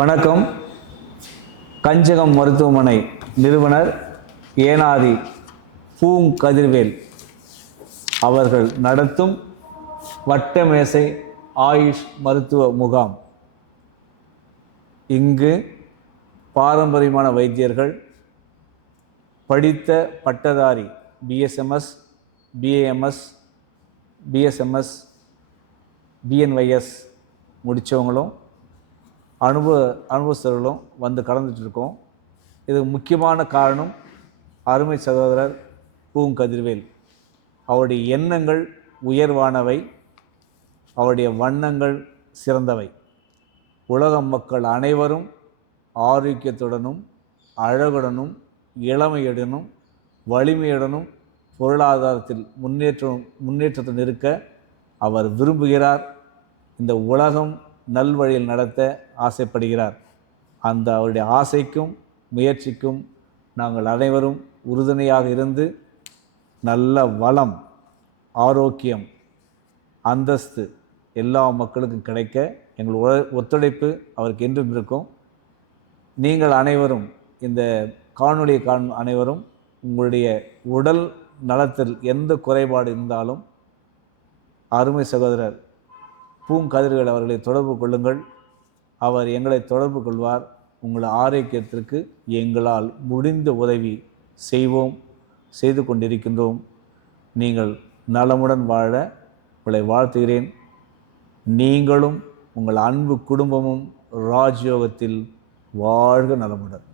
வணக்கம். கஞ்சகம் மருத்துவமனை நிறுவனர் ஏனாதி பூங்கதிர்வேல் அவர்கள் நடத்தும் வட்டமேசை ஆயுஷ் மருத்துவ முகாம். இங்கு பாரம்பரியமான வைத்தியர்கள், படித்த பட்டதாரி பிஎஸ்எம்எஸ், பிஏஎம்எஸ், பிஎஸ்எம்எஸ், பிஎன்ஒய்எஸ் முடித்தவங்களும் அனுபவஸ்தர்களும் வந்து கலந்துட்டுருக்கோம். இதுக்கு முக்கியமான காரணம் அருமை சகோதரர் பூங்கதிர்வேல். அவருடைய எண்ணங்கள் உயர்வானவை, அவருடைய வண்ணங்கள் சிறந்தவை. உலக மக்கள் அனைவரும் ஆரோக்கியத்துடனும் அழகுடனும் இளமையுடனும் வலிமையுடனும் பொருளாதாரத்தில் முன்னேற்றத்துடன் இருக்க அவர் விரும்புகிறார். இந்த உலகம் நல்வழியில் நடத்த ஆசைப்படுகிறார். அந்த அவருடைய ஆசைக்கும் முயற்சிக்கும் நாங்கள் அனைவரும் உறுதுணையாக இருந்து நல்ல வளம், ஆரோக்கியம், அந்தஸ்து எல்லா மக்களுக்கும் கிடைக்க எங்கள் ஒத்துழைப்பு அவருக்கு என்றும் இருக்கும். நீங்கள் அனைவரும் இந்த காணொளியை காணும் அனைவரும் உங்களுடைய உடல் நலத்தில் எந்த குறைபாடு இருந்தாலும் அருமை சகோதரர் பூங்கதிர்வேல் அவர்களை தொடர்பு கொள்ளுங்கள். அவர் எங்களை தொடர்பு கொள்வார். உங்கள் ஆரோக்கியத்திற்கு எங்களால் முடிந்த உதவி செய்வோம், செய்து கொண்டிருக்கின்றோம். நீங்கள் நலமுடன் வாழ உங்களை வாழ்த்துகிறேன். நீங்களும் உங்கள் அன்பு குடும்பமும் ராஜயோகத்தில் வாழ்க நலமுடன்.